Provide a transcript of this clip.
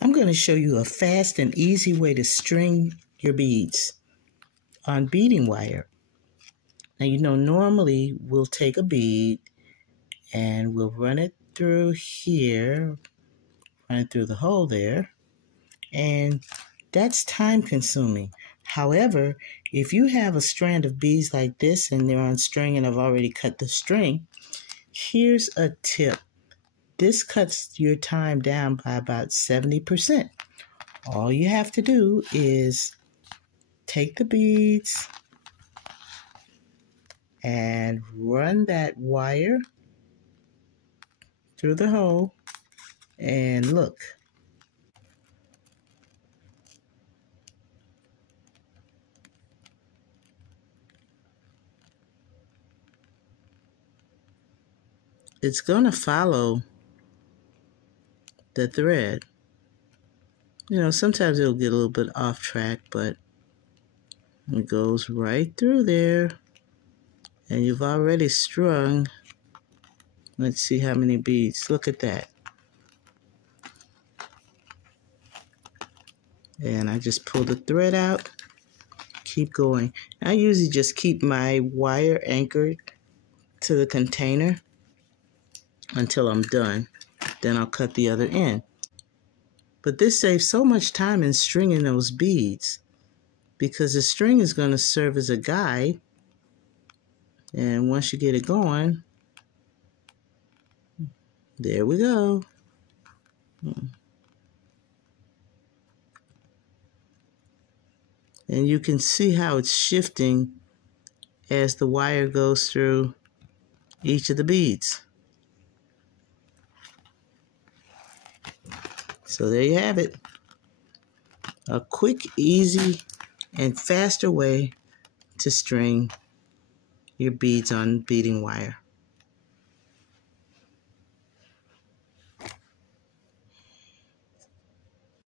I'm going to show you a fast and easy way to string your beads on beading wire. Now, normally we'll take a bead and we'll run it through here, run it through the hole there, and that's time consuming. However, if you have a strand of beads like this and they're on string and I've already cut the string, here's a tip. This cuts your time down by about 70%. All you have to do is take the beads and run that wire through the hole and look. It's going to follow the thread. Sometimes it'll get a little bit off track, but it goes right through there. And you've already strung, let's see how many beads. Look at that. And I just pull the thread out, keep going. I usually just keep my wire anchored to the container until I'm done. Then I'll cut the other end. But this saves so much time in stringing those beads because the string is going to serve as a guide. And once you get it going, there we go. And you can see how it's shifting as the wire goes through each of the beads. So there you have it. A quick, easy, and faster way to string your beads on beading wire.